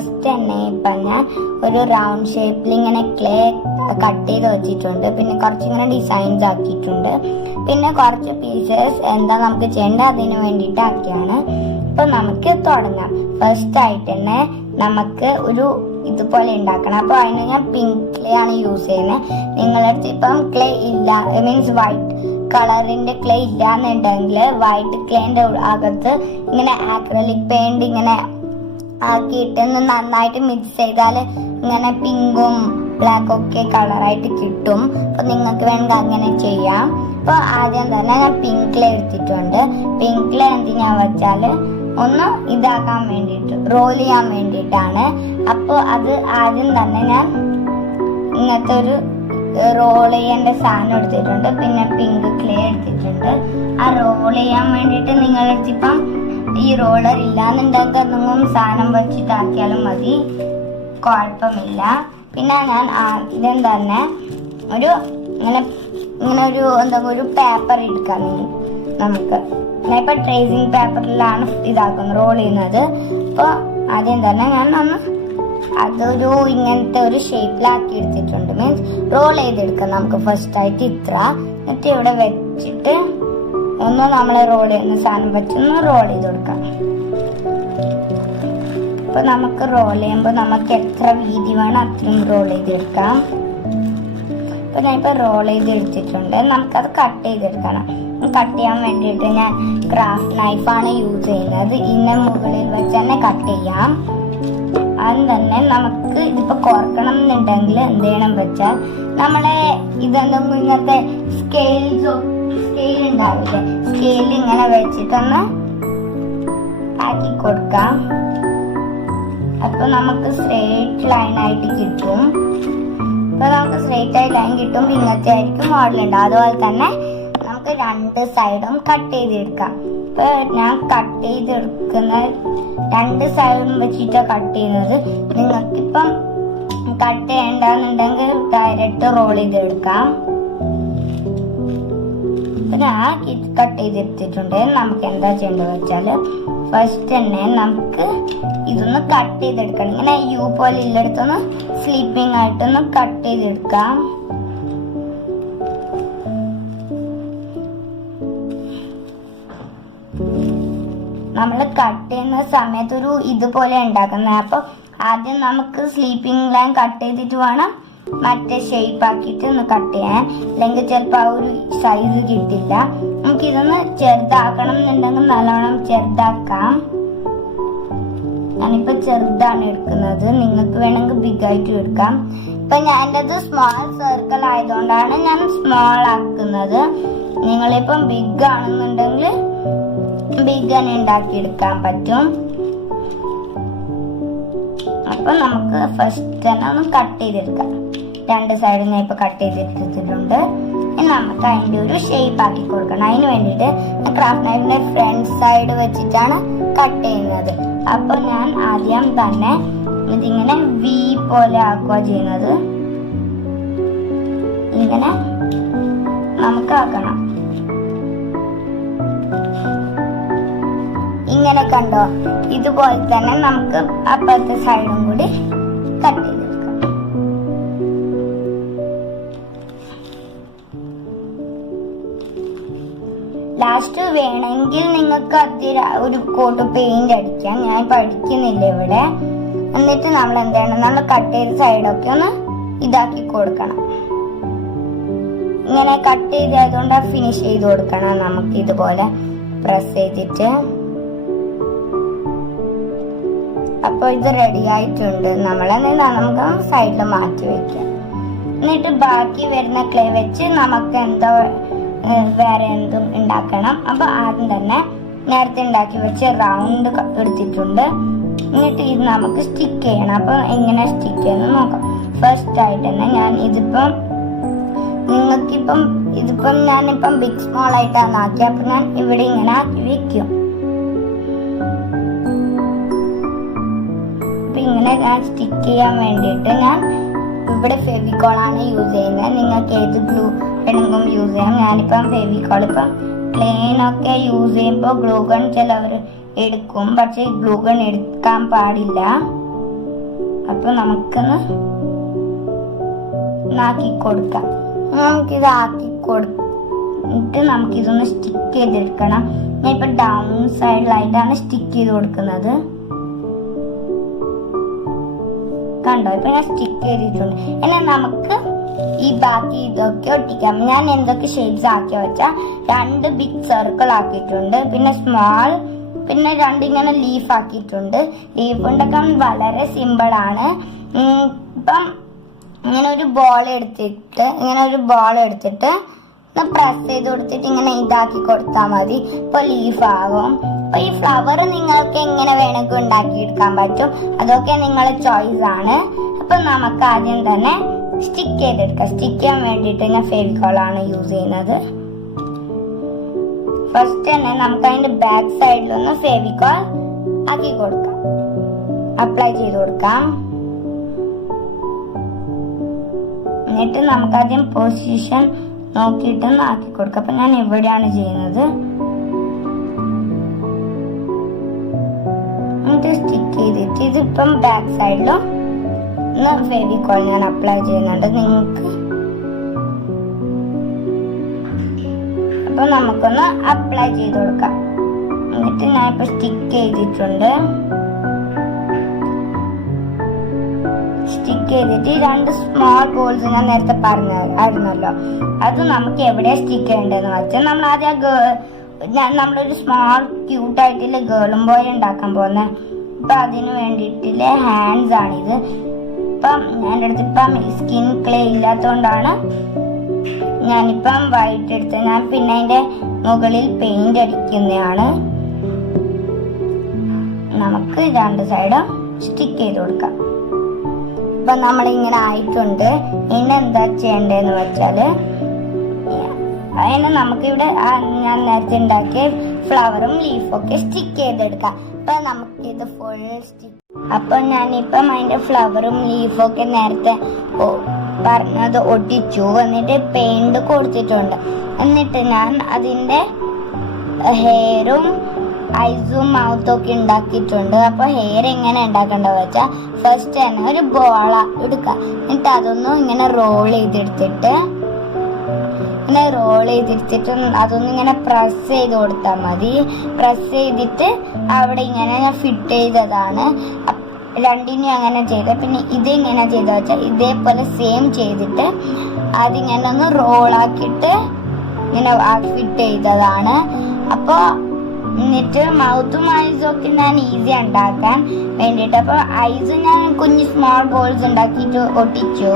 First തന്നെ ഇപ്പം ഞാൻ ഒരു റൗണ്ട് ഷേപ്പിൽ ഇങ്ങനെ ക്ലേ കട്ട് ചെയ്ത് വെച്ചിട്ടുണ്ട്. പിന്നെ കുറച്ചിങ്ങനെ ഡിസൈൻസ് ആക്കിയിട്ടുണ്ട്. പിന്നെ കുറച്ച് പീസസ് എന്താ നമുക്ക് ചെയ്യേണ്ടത് അതിന് വേണ്ടിയിട്ട് ആക്കിയാണ്. അപ്പോൾ നമുക്ക് തുടങ്ങാം. ഫസ്റ്റ് ആയിട്ട് തന്നെ നമുക്ക് ഒരു ഇതുപോലെ ഉണ്ടാക്കണം. അപ്പോൾ അതിന് ഞാൻ പിങ്ക് ക്ലേ ആണ് യൂസ് ചെയ്യുന്നത്. നിങ്ങളുടെ അടുത്ത് ഇപ്പം ക്ലേ ഇല്ല, മീൻസ് വൈറ്റ് കളറിന്റെ ക്ലേ ഇല്ല എന്നുണ്ടെങ്കിൽ വൈറ്റ് ക്ലേന്റെ അകത്ത് ഇങ്ങനെ ആക്രലിക് പെയിന്റ് ഇങ്ങനെ ആക്കിയിട്ട് നന്നായിട്ട് മിക്സ് ചെയ്താൽ ഇങ്ങനെ പിങ്കും ബ്ലാക്കും ഒക്കെ കളറായിട്ട് കിട്ടും. അപ്പൊ നിങ്ങൾക്ക് വേണമെങ്കിൽ അങ്ങനെ ചെയ്യാം. അപ്പോൾ ആദ്യം തന്നെ ഞാൻ പിങ്ക് ക്ലേ എടുത്തിട്ടുണ്ട്. പിങ്ക് ക്ലേ എന്തിനാ വെച്ചാൽ ഒന്ന് ഇതാക്കാൻ വേണ്ടിയിട്ട്, റോൾ ചെയ്യാൻ വേണ്ടിയിട്ടാണ്. അപ്പോൾ അത് ആദ്യം തന്നെ ഞാൻ ഇങ്ങനത്തെ ഒരു റോൾ ചെയ്യേണ്ട സാധനം എടുത്തിട്ടുണ്ട്. പിന്നെ പിങ്ക് ക്ലേ എടുത്തിട്ടുണ്ട്. ആ റോൾ ചെയ്യാൻ വേണ്ടിയിട്ട് നിങ്ങളുടെ അടുത്ത് ഇപ്പം ഈ റോളർ ഇല്ലാന്നുണ്ടെങ്കിൽ എന്തെങ്കിലും സാധനം വെച്ചിട്ടാക്കിയാലും മതി, കുഴപ്പമില്ല. പിന്നെ ഞാൻ ആദ്യം തന്നെ ഒരു ഇങ്ങനെ ഒരു ഒരു പേപ്പർ എടുക്കാം. നമുക്ക് ഞാൻ ഇപ്പം ട്രേസിങ് പേപ്പറിലാണ് ഇതാക്കുന്നത്, റോൾ ചെയ്യുന്നത്. അപ്പോൾ ആദ്യം തന്നെ ഞാൻ ഒന്ന് അതൊരു ഇങ്ങനത്തെ ഒരു ഷേപ്പിലാക്കി എടുത്തിട്ടുണ്ട്. മീൻസ് റോൾ ചെയ്തെടുക്കാം നമുക്ക്. ഫസ്റ്റ് ആയിട്ട് ഇത്ര, എന്നിട്ട് ഇവിടെ വെച്ചിട്ട് ഒന്ന് നമ്മളെ റോൾ ചെയ്യുന്ന സാധനം വെച്ചൊന്ന് റോൾ ചെയ്ത് കൊടുക്കാം. അപ്പൊ നമുക്ക് റോൾ ചെയ്യുമ്പോൾ നമുക്ക് എത്ര വീതി വേണം അത്രയും റോൾ ചെയ്തെടുക്കാം. അപ്പൊ ഞാൻ ഇപ്പൊ റോൾ ചെയ്തെടുത്തിട്ടുണ്ട്. നമുക്കത് കട്ട് ചെയ്തെടുക്കണം. കട്ട് ചെയ്യാൻ വേണ്ടിയിട്ട് ഞാൻ ക്രാഫ്റ്റ് നൈഫാണ് യൂസ് ചെയ്യുന്നത്. ഇതിന്റെ മുകളിൽ വെച്ച് തന്നെ കട്ട് ചെയ്യാം. അത് തന്നെ നമുക്ക് ഇതിപ്പോ കുറക്കണം എന്നുണ്ടെങ്കിൽ എന്ത് ചെയ്യണം വെച്ചാൽ നമ്മളെ ഇതൊന്നും ഇങ്ങനത്തെ സ്കെയിൽ ഉണ്ടാവില്ലേ, സ്കെയിൽ ഇങ്ങനെ വെച്ചിട്ടൊന്ന് ആക്കി കൊടുക്കാം. അപ്പൊ നമുക്ക് സ്ട്രേറ്റ് ലൈൻ ആയിട്ട് കിട്ടും. അപ്പൊ നമുക്ക് സ്ട്രേറ്റ് ആയി ലൈൻ കിട്ടും. ഇങ്ങനത്തെ ആയിരിക്കും മോഡൽ ഉണ്ട്. അതുപോലെ തന്നെ നമുക്ക് രണ്ട് സൈഡും കട്ട് ചെയ്തെടുക്കാം. ഇപ്പൊ ഞാൻ കട്ട് ചെയ്തെടുക്കുന്ന രണ്ട് സൈഡും വെച്ചിട്ടാണ് കട്ട് ചെയ്യുന്നത്. നിങ്ങൾക്കിപ്പം കട്ട് ചെയ്യണ്ടെന്നുണ്ടെങ്കിൽ ഡയറക്റ്റ് റോൾ ചെയ്തെടുക്കാം. ഞാൻ കട്ട് ചെയ്തെടുത്തിട്ടുണ്ട്. നമുക്ക് എന്താ ചെയ്യേണ്ടത് വെച്ചാല് ഫസ്റ്റ് തന്നെ നമുക്ക് ഇതൊന്ന് കട്ട് ചെയ്തെടുക്കണം. ഇങ്ങനെ യു പോലെ ഇല്ലെടുത്തൊന്ന് സ്ലീപ്പിംഗ് ആയിട്ടൊന്ന് കട്ട് ചെയ്തെടുക്കാം. നമ്മൾ കട്ട് ചെയ്യുന്ന സമയത്ത് ഒരു ഇതുപോലെ ഉണ്ടാക്കുന്നത്. അപ്പൊ ആദ്യം നമുക്ക് സ്ലീപ്പിംഗ് ലൈൻ കട്ട് ചെയ്തിട്ട് വേണം മറ്റേ ഷേപ്പ് ആക്കിയിട്ട് ഒന്ന് കട്ട് ചെയ്യാൻ. അല്ലെങ്കിൽ ചിലപ്പോൾ ആ ഒരു സൈസ് കിട്ടില്ല. നമുക്ക് ഇതൊന്ന് ചെറുതാക്കണം എന്നുണ്ടെങ്കിൽ നല്ലോണം ചെറുതാക്കാം. ഞാനിപ്പോ ചെറുതാണ് എടുക്കുന്നത്. നിങ്ങൾക്ക് വേണമെങ്കിൽ ബിഗ് ആയിട്ട് എടുക്കാം. ഇപ്പൊ ഞാനത് സ്മോൾ സർക്കിൾ ആയതുകൊണ്ടാണ് ഞാൻ സ്മോൾ ആക്കുന്നത്. നിങ്ങളിപ്പം ബിഗ് ആണെന്നുണ്ടെങ്കിൽ ബിഗ് തന്നെ ഉണ്ടാക്കിയെടുക്കാൻ പറ്റും. അപ്പൊ നമുക്ക് ഫസ്റ്റ് തന്നെ ഒന്ന് കട്ട് ചെയ്തെടുക്കാം. രണ്ട് സൈഡിൽ ഞാൻ ഇപ്പൊ കട്ട് ചെയ്തെടുത്തിട്ടുണ്ട്. നമുക്ക് അതിന്റെ ഒരു ഷേപ്പ് ആക്കി കൊടുക്കണം. അതിന് വേണ്ടിയിട്ട് ക്രാഫ്റ്റ് നൈഫിന്റെ ഫ്രണ്ട് സൈഡ് വെച്ചിട്ടാണ് കട്ട് ചെയ്യുന്നത്. അപ്പൊ ഞാൻ ആദ്യം തന്നെ ഇതിങ്ങനെ വി പോലെ ആക്കുക ചെയ്യുന്നത്. ഇങ്ങനെ നമുക്ക് ആക്കണം. ഇങ്ങനെ കണ്ടോ, ഇതുപോലെ തന്നെ നമുക്ക് അപ്പുറത്തെ സൈഡും കൂടി കട്ട് ചെയ്തെടുക്കാം. ലാസ്റ്റ് വേണമെങ്കിൽ നിങ്ങൾക്ക് ഒരു കോട്ട് പെയിന്റ് അടിക്കാം. ഞാൻ പഠിക്കുന്നില്ല ഇവിടെ. എന്നിട്ട് നമ്മൾ എന്താണ്, നമ്മൾ കട്ട് ചെയ്ത സൈഡൊക്കെ ഒന്ന് ഇതാക്കി കൊടുക്കണം. ഇങ്ങനെ കട്ട് ചെയ്തതുകൊണ്ട് ഫിനിഷ് ചെയ്ത് കൊടുക്കണം. നമുക്ക് ഇതുപോലെ പ്രസ് ചെയ്തിട്ട്. അപ്പൊ ഇത് റെഡി ആയിട്ടുണ്ട്. നമുക്ക് സൈഡിൽ മാറ്റി വെക്കാം. എന്നിട്ട് ബാക്കി വരുന്ന ക്ലേ വെച്ച് നമുക്ക് എന്തോ വേറെ എന്തും ഉണ്ടാക്കണം. അപ്പൊ ആദ്യം തന്നെ നേരത്തെ ഉണ്ടാക്കി വെച്ച് റൗണ്ട് എടുത്തിട്ടുണ്ട്. എന്നിട്ട് ഇത് നമുക്ക് സ്റ്റിക്ക് ചെയ്യണം. അപ്പൊ എങ്ങനെ സ്റ്റിക്ക് ചെയ്യുന്ന നോക്കാം. ഫസ്റ്റ് ആയിട്ട് തന്നെ ഞാൻ ഇതിപ്പം ഞാനിപ്പം ബിഗ് സ്മോൾ ആയിട്ടാണ് ആക്കി. അപ്പൊ ഞാൻ ഇവിടെ ഇങ്ങനെ ആക്കി വെക്കും. ഇങ്ങനെ ഞാൻ സ്റ്റിക്ക് ചെയ്യാൻ വേണ്ടിയിട്ട് ഞാൻ ഇവിടെ ഫെവിക്കോളാണ് യൂസ് ചെയ്യുന്നത്. നിങ്ങൾക്ക് ഏത് ഗ്ലൂ വേണമെങ്കിലും യൂസ് ചെയ്യാം. ഞാനിപ്പം ഫെവിക്കോൾ ഇപ്പം പ്ലെയിൻ ഒക്കെ യൂസ് ചെയ്യുമ്പോൾ ഗ്ലൂ ഗൺ ചിലവർ എടുക്കും. പക്ഷെ ഗ്ലൂ ഗൺ എടുക്കാൻ പാടില്ല. അപ്പൊ നമുക്കൊന്ന് ആക്കി കൊടുക്കാം. നമുക്കിത് ആക്കി കൊടുത്തിട്ട് നമുക്കിതൊന്ന് സ്റ്റിക്ക് ചെയ്തെടുക്കണം. ഞാൻ ഇപ്പൊ ഡൗൺ സൈഡിലായിട്ടാണ് സ്റ്റിക്ക് ചെയ്ത് കൊടുക്കുന്നത്. കണ്ടോ, ഇപ്പൊ ഞാൻ സ്റ്റിക്ക് ചെയ്തിട്ടുണ്ട്. എന്നാൽ നമുക്ക് ഈ ബാക്കി ഇതൊക്കെ ഒട്ടിക്കാം. ഞാൻ എന്തൊക്കെ ഷേപ്സ് ആക്കി വെച്ചാൽ 2 ബിഗ് സർക്കിൾ ആക്കിയിട്ടുണ്ട്, പിന്നെ സ്മോൾ, പിന്നെ 2 ഇങ്ങനെ ലീഫ് ആക്കിയിട്ടുണ്ട്. ലീഫ് ഉണ്ടാക്കാൻ വളരെ സിമ്പിൾ ആണ്. ഇപ്പം ഇങ്ങനെ ഒരു ബോൾ എടുത്തിട്ട് പ്രസ് ചെയ്ത് കൊടുത്തിട്ട് ഇങ്ങനെ ഇതാക്കി കൊടുത്താൽ മതി. ഇപ്പൊ ലീഫ് ആകും. അപ്പൊ ഈ ഫ്ലവർ നിങ്ങൾക്ക് എങ്ങനെ വേണമെങ്കിൽ ഉണ്ടാക്കിയെടുക്കാൻ പറ്റും. അതൊക്കെ നിങ്ങളുടെ ചോയ്സ് ആണ്. അപ്പൊ നമുക്ക് ആദ്യം തന്നെ സ്റ്റിക്ക് ചെയ്തെടുക്കാം. സ്റ്റിക്ക് ചെയ്യാൻ വേണ്ടിയിട്ട് ഞാൻ ഫെവിക്കോൾ ആണ് യൂസ് ചെയ്യുന്നത്. ഫസ്റ്റ് തന്നെ നമുക്ക് അതിന്റെ ബാക്ക് സൈഡിലൊന്ന് ഫെവിക്കോൾ ആക്കി കൊടുക്കാം, അപ്ലൈ ചെയ്ത് കൊടുക്കാം. എന്നിട്ട് നമുക്ക് ആദ്യം പൊസിഷൻ നോക്കിയിട്ടൊന്ന് ആക്കി കൊടുക്കാം. അപ്പൊ ഞാൻ എവിടെയാണ് ചെയ്യുന്നത്, എന്നിട്ട് സ്റ്റിക്ക് ചെയ്തിട്ട് ഇതിപ്പം ബാക്ക് സൈഡിലും ഫെവിക്കോൾ ഞാൻ അപ്ലൈ ചെയ്യുന്നുണ്ട് നിങ്ങൾക്ക്. അപ്പൊ നമുക്കൊന്ന് അപ്ലൈ ചെയ്ത് കൊടുക്കാം. എന്നിട്ട് ഞാൻ ഇപ്പൊ സ്റ്റിക്ക് ചെയ്തിട്ടുണ്ട്. സ്റ്റിക്ക് ചെയ്തിട്ട് 2 സ്മോൾ ബോൾസ് ഞാൻ നേരത്തെ പറഞ്ഞായിരുന്നല്ലോ, അത് നമുക്ക് എവിടെ സ്റ്റിക്ക് ചെയ്യേണ്ടതെന്ന് വെച്ചാൽ നമ്മൾ ആദ്യം നമ്മളൊരു സ്മോൾ ക്യൂട്ടായിട്ടുള്ള ഗേളും ബോയ് ഉണ്ടാക്കാൻ പോകുന്നത്. ഇപ്പൊ അതിന് വേണ്ടിയിട്ടുള്ള ഹാൻഡ്സ് ആണിത്. ഇപ്പം എൻ്റെ അടുത്ത് ഇപ്പം സ്കിൻ ക്ലേ ഇല്ലാത്തതുകൊണ്ടാണ് ഞാനിപ്പം വൈറ്റ് എടുത്തത്. ഞാൻ പിന്നെ അതിന്റെ മുകളിൽ പെയിന്റ് അടിക്കുന്നതാണ്. നമുക്ക് 2 സൈഡും സ്റ്റിക്ക് ചെയ്ത് കൊടുക്കാം. ഇപ്പൊ നമ്മളിങ്ങനെ ആയിട്ടുണ്ട്. ഇനി എന്താ ചെയ്യേണ്ടതെന്ന് വെച്ചാല് അതിന് നമുക്കിവിടെ ഞാൻ നേരത്തെ ഉണ്ടാക്കിയ ഫ്ലവറും ലീഫും ഒക്കെ സ്റ്റിക്ക് ചെയ്തെടുക്കാം. അപ്പൊ നമുക്കിത് ഫുൾ സ്റ്റിക്ക്. അപ്പൊ ഞാനിപ്പം അതിന്റെ ഫ്ലവറും ലീഫും ഒക്കെ നേരത്തെ പറഞ്ഞത് ഒട്ടിച്ചു. എന്നിട്ട് പെയിന്റ് കൊടുത്തിട്ടുണ്ട്. എന്നിട്ട് ഞാൻ അതിന്റെ ഹെയറും ഐസും മൗത്തും ഒക്കെ ഉണ്ടാക്കിയിട്ടുണ്ട്. അപ്പൊ ഹെയർ എങ്ങനെ ഉണ്ടാക്കേണ്ടത് വെച്ചാൽ ഫസ്റ്റ് തന്നെ ഒരു ബോള എടുക്കുക. എന്നിട്ട് അതൊന്നും ഇങ്ങനെ റോൾ ചെയ്തെടുത്തിട്ട് അതൊന്നും ഇങ്ങനെ പ്രസ് ചെയ്ത് കൊടുത്താൽ മതി. പ്രസ് ചെയ്തിട്ട് അവിടെ ഇങ്ങനെ ഫിറ്റ് ചെയ്തതാണ്. 2നും അങ്ങനെ ചെയ്ത. പിന്നെ ഇതെങ്ങനെ ചെയ്ത വെച്ചാൽ ഇതേപോലെ സെയിം ചെയ്തിട്ട് അതിങ്ങനെ ഒന്ന് റോളാക്കിയിട്ട് ഇങ്ങനെ ഫിറ്റ് ചെയ്തതാണ്. അപ്പോൾ എന്നിട്ട് മൗത്തും ഐസും ഒക്കെ ഞാൻ ഈസി ഉണ്ടാക്കാൻ വേണ്ടിയിട്ട് അപ്പോൾ ഐസ് ഞാൻ കുഞ്ഞ് സ്മോൾ ബോൾസ് ഉണ്ടാക്കിയിട്ട് ഒട്ടിച്ചു.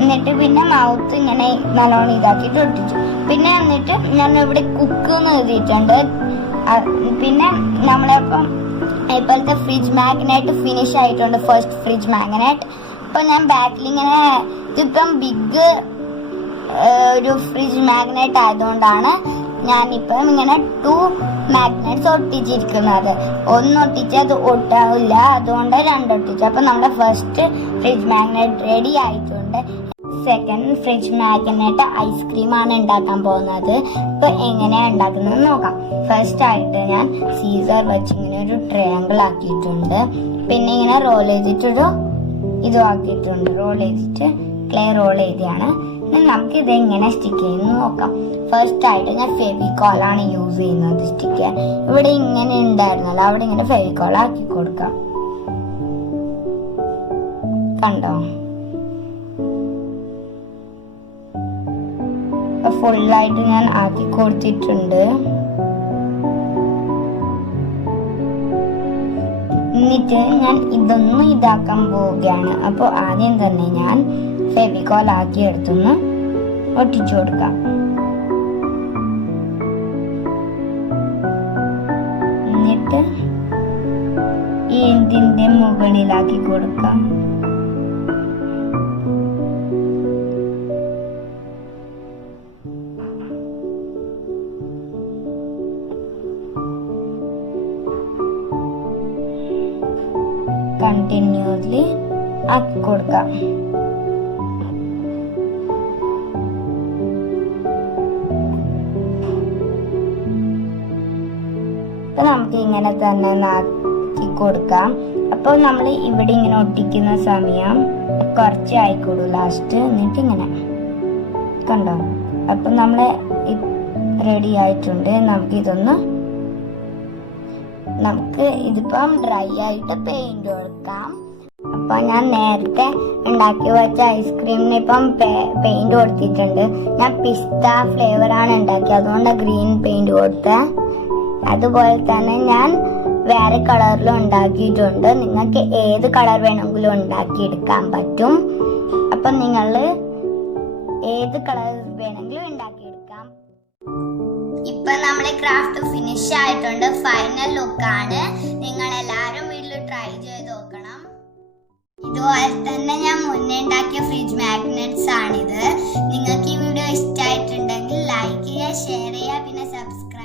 എന്നിട്ട് പിന്നെ മൗത്ത് ഇങ്ങനെ നല്ലോണം ഇതാക്കിയിട്ട് ഒട്ടിച്ചു. പിന്നെ എന്നിട്ട് ഞാൻ ഇവിടെ കുക്ക് എന്ന് എഴുതിയിട്ടുണ്ട്. പിന്നെ നമ്മളിപ്പം ഇപ്പോഴത്തെ ഫ്രിഡ്ജ് മാഗ്നറ്റ് ഫിനിഷ് ആയിട്ടുണ്ട്, ഫസ്റ്റ് ഫ്രിഡ്ജ് മാഗ്നറ്റ്. അപ്പോൾ ഞാൻ ബാക്കിൽ ഇങ്ങനെ ഇതിപ്പം ബിഗ് ഒരു ഫ്രിഡ്ജ് മാഗ്നറ്റ് ആയതുകൊണ്ടാണ് ഞാനിപ്പം ഇങ്ങനെ 2 മാഗ്നറ്റ്സ് ഒട്ടിച്ചിരിക്കുന്നത്. ഒന്ന് ഒട്ടിച്ച് അത് ഒട്ടാവില്ല, അതുകൊണ്ട് 2 ഒട്ടിച്ചു. അപ്പൊ നമ്മുടെ ഫസ്റ്റ് ഫ്രിഡ്ജ് മാഗ്നറ്റ് റെഡി ആയിട്ടുണ്ട്. സെക്കൻഡ് ഫ്രിഡ്ജ് മാഗ്നറ്റ് ഐസ്ക്രീമാണ് ഉണ്ടാക്കാൻ പോകുന്നത്. ഇപ്പൊ എങ്ങനെയാ ഉണ്ടാക്കുന്നത് നോക്കാം. ഫസ്റ്റ് ആയിട്ട് ഞാൻ സീസർ വെച്ച് ഇങ്ങനെ ഒരു ട്രയാങ്കിൾ ആക്കിയിട്ടുണ്ട്. പിന്നെ ഇങ്ങനെ റോൾ ചെയ്തിട്ടൊരു ഇതും ആക്കിയിട്ടുണ്ട്. റോൾ ചെയ്തിട്ട് ക്ലേ റോൾ ചെയ്താണ്. നമുക്ക് ഇത് എങ്ങനെ സ്റ്റിക്ക് ചെയ്യുന്നു നോക്കാം. ഫസ്റ്റ് ആയിട്ട് ഞാൻ ഫെവിക്കോളാണ് യൂസ് ചെയ്യുന്നത് സ്റ്റിക്ക് ചെയ്യാൻ. ഇവിടെ ഇങ്ങനെ ഉണ്ടായിരുന്നല്ലോ, അവിടെ ഇങ്ങനെ ഫെവിക്കോൾ ആക്കി കൊടുക്കാം. കണ്ടോ, ഫുള്ളായിട്ട് ഞാൻ ആക്കി കൊടുത്തിട്ടുണ്ട്. എന്നിട്ട് ഞാൻ ഇതൊന്നും ഇതാക്കാൻ പോവുകയാണ്. അപ്പോൾ ആദ്യം തന്നെ ഞാൻ ഫെവിക്കോൾ ആക്കി എടുത്തൊന്ന് ഒട്ടിച്ചു കൊടുക്കാം. എന്നിട്ട് ഈ ഇതിന്റെ മുകളിലാക്കി കൊടുക്കാം. കണ്ടിന്യൂസ്ലി ആക്കി കൊടുക്കാം. ഇപ്പൊ നമുക്ക് ഇങ്ങനെ തന്നെ ആക്കി കൊടുക്കാം. അപ്പോൾ നമ്മൾ ഇവിടെ ഇങ്ങനെ ഒട്ടിക്കുന്ന സമയം കുറച്ച് ആയിക്കോളൂ ലാസ്റ്റ്. എന്നിട്ട് ഇങ്ങനെ കണ്ടോ. അപ്പം നമ്മൾ റെഡി ആയിട്ടുണ്ട്. നമുക്ക് ഇതിപ്പം ഡ്രൈ ആയിട്ട് പെയിന്റ് കൊടുക്കാം. അപ്പൊ ഞാൻ നേരത്തെ ഉണ്ടാക്കി വെച്ച ഐസ്ക്രീമിന് ഇപ്പം പെയിന്റ് കൊടുത്തിട്ടുണ്ട്. ഞാൻ പിസ്ത ഫ്ലേവർ ആണ് ഉണ്ടാക്കിയത്, അതുകൊണ്ട് ഗ്രീൻ പെയിന്റ് കൊടുത്തത്. അതുപോലെ തന്നെ ഞാൻ വേറെ കളറിലും ഉണ്ടാക്കിയിട്ടുണ്ട്. നിങ്ങൾക്ക് ഏത് കളർ വേണമെങ്കിലും ഉണ്ടാക്കിയെടുക്കാൻ പറ്റും. അപ്പൊ നിങ്ങൾ ഏത് കളർ വേണമെങ്കിലും ഉണ്ടാക്കിയെടുക്കാം. ഇപ്പൊ നമ്മുടെ ക്രാഫ്റ്റ് ഫിനിഷ് ആയിട്ടുണ്ട്. ഫൈനൽ ലുക്കാണ്. നിങ്ങൾ എല്ലാവരും വീട്ടിൽ ട്രൈ ചെയ്ത് നോക്കണം. ഇതുപോലെ തന്നെ ഞാൻ മുന്നേ ഉണ്ടാക്കിയ ഫ്രിഡ്ജ് മാഗ്നറ്റ്സ് ആണിത്. നിങ്ങൾക്ക് ഈ വീഡിയോ ഇഷ്ടമായിട്ടുണ്ടെങ്കിൽ ലൈക്ക് ചെയ്യുക, ഷെയർ ചെയ്യുക, പിന്നെ സബ്സ്ക്രൈബ്